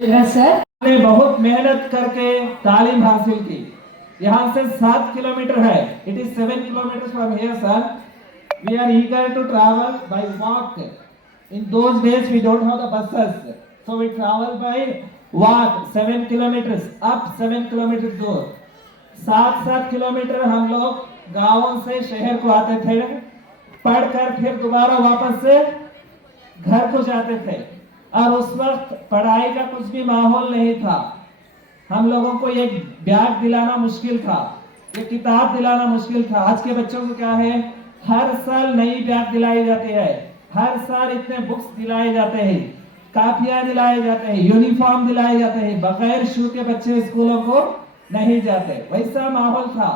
Sir ने बहुत मेहनत करके तालीम हासिल की। यहाँ से 7 किलोमीटर है। It is 7 kilometre from here sir. We are eager to travel by walk. In those days we don't have the buses, so we travel by walk 7 kilometers up 7 kilometers दूर। 7-7 किलोमीटर हम लोग गांवों से शहर को आते थे, पढ़कर फिर दोबारा वापस से घर को जाते थे। और उस वक्त पढ़ाई का कुछ भी माहौल नहीं था। हम लोगों को एक बैग दिलाना मुश्किल था, एक किताब दिलाना मुश्किल था। आज के बच्चों को क्या है, हर साल नई बैग दिलाई जाती है, हर साल इतने बुक्स दिलाए जाते हैं, कापियां दिलाए जाते हैं, यूनिफॉर्म दिलाए जाते हैं। बगैर शू के बच्चे स्कूलों को नहीं जाते। वैसा माहौल था।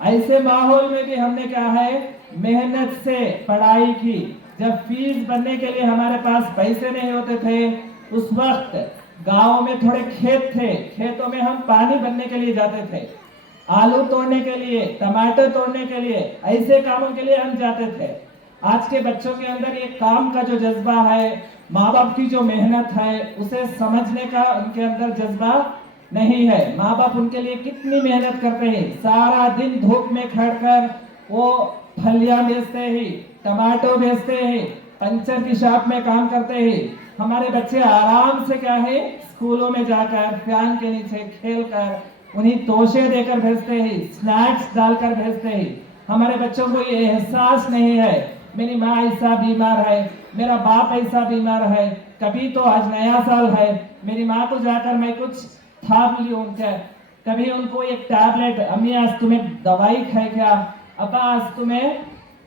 ऐसे माहौल में भी हमने क्या है, मेहनत से पढ़ाई की। जब फीस भरने के लिए हमारे पास पैसे नहीं होते थे, उस वक्त गांव में थोड़े खेत थे, खेतों में हम पानी भरने के लिए जाते थे, आलू तोड़ने के लिए, टमाटर तोड़ने के लिए, ऐसे कामों के लिए हम जाते थे। आज के बच्चों के अंदर ये काम का जो जज्बा है, माँ बाप की जो मेहनत है, उसे समझने का उनके अंदर जज्बा नहीं है। माँ बाप उनके लिए कितनी मेहनत करते हैं, सारा दिन धूप में खड़कर वो फलियां बेचते हैं, टमाटो बेचते हैं, पंचर की शॉप में काम करते हैं। हमारे बच्चे आराम से क्या है, स्कूलों में जाकर फैन के नीचे खेलकर उन्हीं तोशे देकर भेजते हैं, स्नैक्स डालकर भेजते हैं। हमारे बच्चों को ये एहसास नहीं है, मेरी माँ ऐसा बीमार है, मेरा बाप ऐसा बीमार है, कभी तो आज नया साल है, मेरी माँ को जाकर मैं कुछ थाप ली उनके। कभी उनको एक टैबलेट, अम्मी आज तुम्हें दवाई खाए क्या, अब्बा आज तुम्हें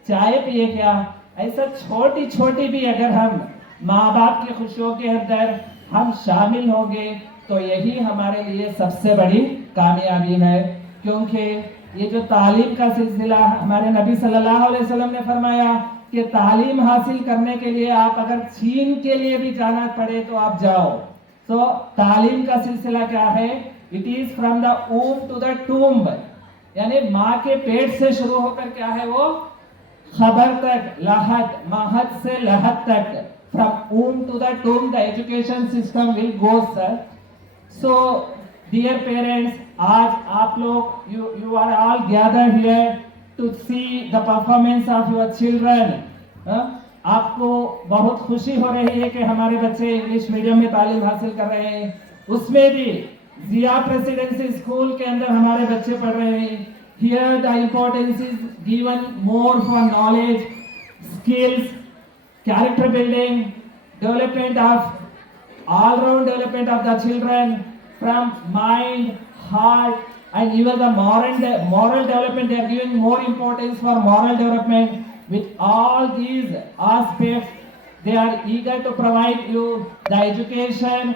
चाय पिए क्या। ऐसा छोटी छोटी भी अगर हम माँ बाप की खुशियों के अंदर हम शामिल होंगे तो यही हमारे लिए सबसे बड़ी कामयाबी है। क्योंकि ये जो तालीम का सिलसिला, हमारे नबी सल्लल्लाहु अलैहि वसल्लम ने फरमाया कि तालीम हासिल करने के लिए आप अगर चीन के लिए भी जाना पड़े तो आप जाओ। तो तालीम का सिलसिला क्या है, it is from the womb to the tomb, यानी माँ के पेट से शुरू होकर क्या है वो खबर तक, लहद, महद से लहद तक, from womb to the tomb the education system will go sir. So dear parents, आज आप लोग you are all gathered here to see the performance of your children. आपको बहुत खुशी हो रही है कि हमारे बच्चे इंग्लिश मीडियम में तालीम हासिल कर रहे हैं। उसमें भी जिया प्रेसिडेंसी स्कूल के अंदर हमारे बच्चे पढ़ रहे हैं। Here the importance is given more for knowledge, skills, character building, development of all-round development of the children from mind, heart, and even the moral development. They are giving more importance for moral development. With all these aspects, they are eager to provide you the education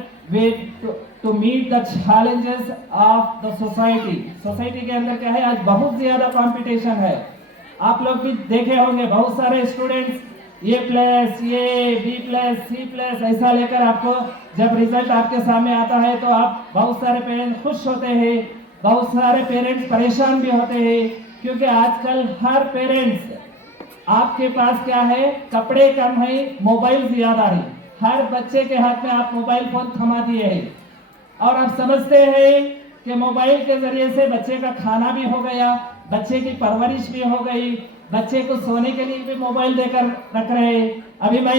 to meet the challenges of the society. Society के अंदर क्या है, आज बहुत ज्यादा competition है। आप लोग भी देखे होंगे, बहुत सारे students A plus, A B plus, C plus ऐसा लेकर आपको जब रिजल्ट आपके सामने आता है तो आप बहुत सारे पेरेंट्स खुश होते हैं, बहुत सारे पेरेंट्स परेशान भी होते हैं। क्योंकि आजकल हर पेरेंट्स, आपके पास क्या है, कपड़े कम है, मोबाइल ज्यादा है। हर बच्चे के हाथ में आप मोबाइल फोन थमा दिए हैं और आप समझते हैं कि मोबाइल के जरिए से बच्चे का खाना भी हो गया, बच्चे की परवरिश भी हो गई, बच्चे को सोने के लिए भी मोबाइल देकर रख रहे। अभी मैं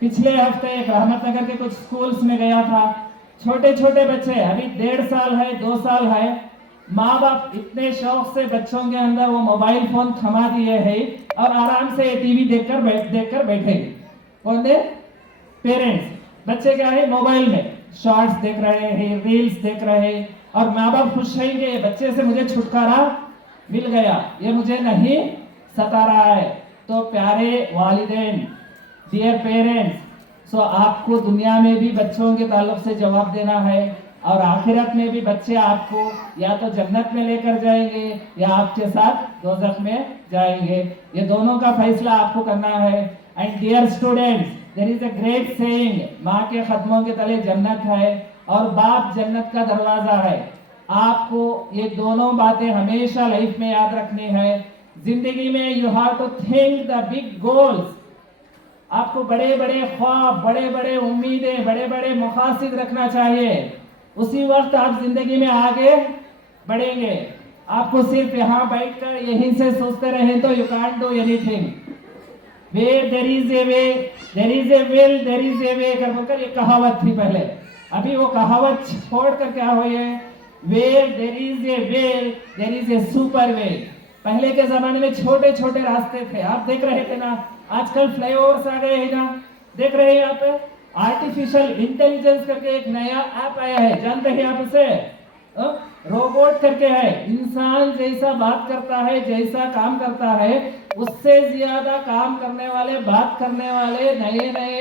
पिछले हफ्ते रहमतनगर के कुछ स्कूल्स में गया था, छोटे छोटे बच्चे, अभी 1.5 साल है, 2 साल है, माँ बाप इतने शौक से बच्चों के अंदर वो मोबाइल फोन थमा दिए हैं और आराम से टीवी देखकर बैठे। कौन दे? पेरेंट्स। बच्चे क्या है, मोबाइल में शॉर्ट्स देख रहे हैं, रील्स देख रहे हैं और माँ बाप खुश रहेंगे, बच्चे से मुझे छुटकारा मिल गया, ये मुझे नहीं सता रहा है। तो प्यारे वालिदैन, डियर पेरेंट्स, सो आपको दुनिया में भी बच्चों के ताल्लुक से जवाब देना है और आखिरत में भी बच्चे आपको या तो जन्नत में लेकर जाएंगे या आपके साथ दोज़ख में जाएंगे। ये दोनों का फैसला आपको करना है। And dear students, there is a great saying, माँ के कदमों के तले जन्नत है और बाप जन्नत का दरवाजा है। आपको ये दोनों बातें हमेशा लाइफ में याद रखनी है। जिंदगी में you have to think the big goals. आपको बड़े बड़े ख्वाब, बड़े बड़े उम्मीदें, बड़े बड़े मकासद रखना चाहिए। उसी वक्त आप जिंदगी में आगे बढ़ेंगे। आपको सिर्फ यहाँ बैठकर यहीं से सोचते रहे तो you can't do anything. Where there is a way, there is a will, there is a way कर बोलकर एक कहावत थी पहले। अभी वो कहावत छोड़ कर क्या हुई है? Where there is a will, there is a super way। पहले के जमाने में छोटे छोटे रास्ते थे, आप देख रहे थे ना। आजकल फ्लाईओवर्स आ गए हैं ना, देख रहे हैं यहाँ पे। आर्टिफिशियल इंटेलिजेंस करके एक नया ऐप आया है, जानते हैं आप उसे? रोबोट करके है। इंसान जैसा बात करता है, जैसा काम करता है, उससे ज्यादा काम करने वाले, बात करने वाले नए नए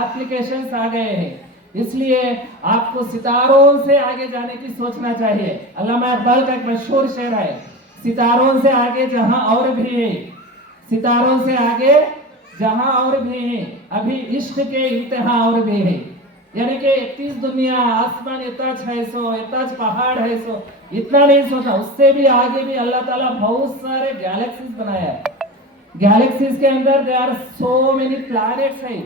एप्लीकेशंस आ गए हैं। इसलिए आपको सितारों से आगे जाने की सोचना चाहिए। अल्लामा इकबाल का एक मशहूर शेर है, सितारों से आगे जहां और भी है, सितारों से आगे जहां और भी है, अभी इश्क के इंतहा और भी है। यानी कि 31 दुनिया, आसमान इतना 600, इतना पहाड़ है, सो इतना नहीं सोचा, उससे भी आगे भी अल्लाह ताला बहुत सारे गैलेक्सीज बनाया है। गैलेक्सीज के अंदर there are so many planets है,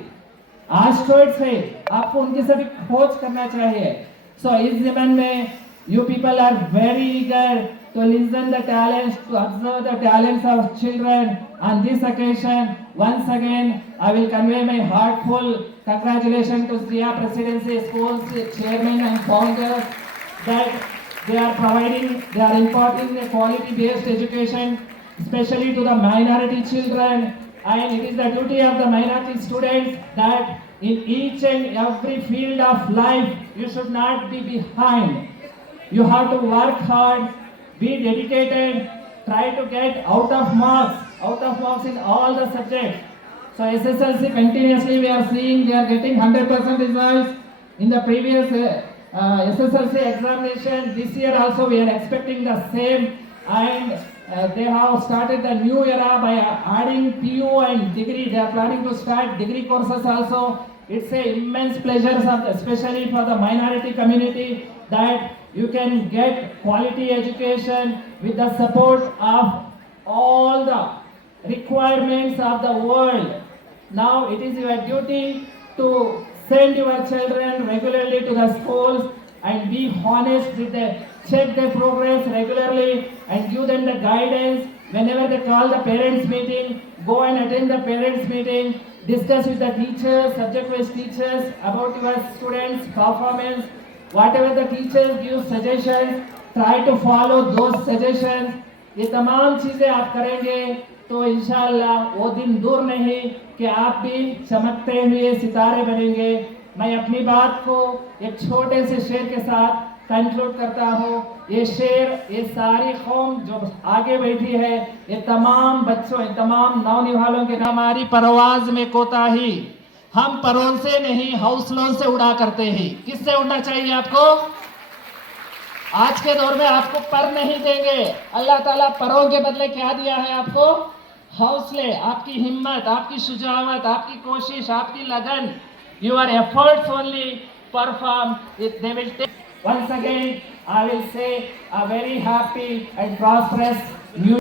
एस्ट्रॉइड्स है, आपको उनकी सभी खोज करना चाहिए। सो इस जीवन में you people are very eager to listen the talents, to observe the talents of children. On this occasion, once again, I will convey my heartful congratulations to Zia Presidency Schools chairman and founders that they are imparting a quality-based education, especially to the minority children. And it is the duty of the minority students that in each and every field of life, you should not be behind. You have to work hard, be dedicated, try to get out of marks in all the subjects. So SSLC continuously we are seeing they are getting 100% results. In the previous SSLC examination, this year also we are expecting the same, and they have started the new era by adding PU and degree. They are planning to start degree courses also. It's an immense pleasure, especially for the minority community, that you can get quality education with the support of all the requirements of the world. Now it is your duty to send your children regularly to the schools and be honest with them, check their progress regularly and give them the guidance. Whenever they call the parents meeting, go and attend the parents meeting, discuss with the teachers, subject-based teachers about your students' performance. Whatever the teachers give suggestions, try to follow those suggestions. ये तमाम चीजें आप करेंगे तो इंशाअल्लाह वो दिन दूर नहीं कि आप भी चमकते हुए सितारे बनेंगे। मैं अपनी बात को एक छोटे से शेर के साथ कंक्लूड करता हूँ। ये शेर, ये सारी कौम जो आगे बैठी है, ये तमाम बच्चों, ये तमाम नौनिहालों के, हमारी परवाज में कोताही, हम परों से नहीं हौसलों से उड़ा करते हैं। किससे उड़ना चाहिए आपको? आज के दौर में आपको पर नहीं देंगे, अल्लाह ताला परों के बदले क्या दिया है आपको? हौसले, आपकी हिम्मत, आपकी शुजाअत, आपकी कोशिश, आपकी लगन। Your efforts only perform if they will take. Once again, I will say a very happy and prosperous new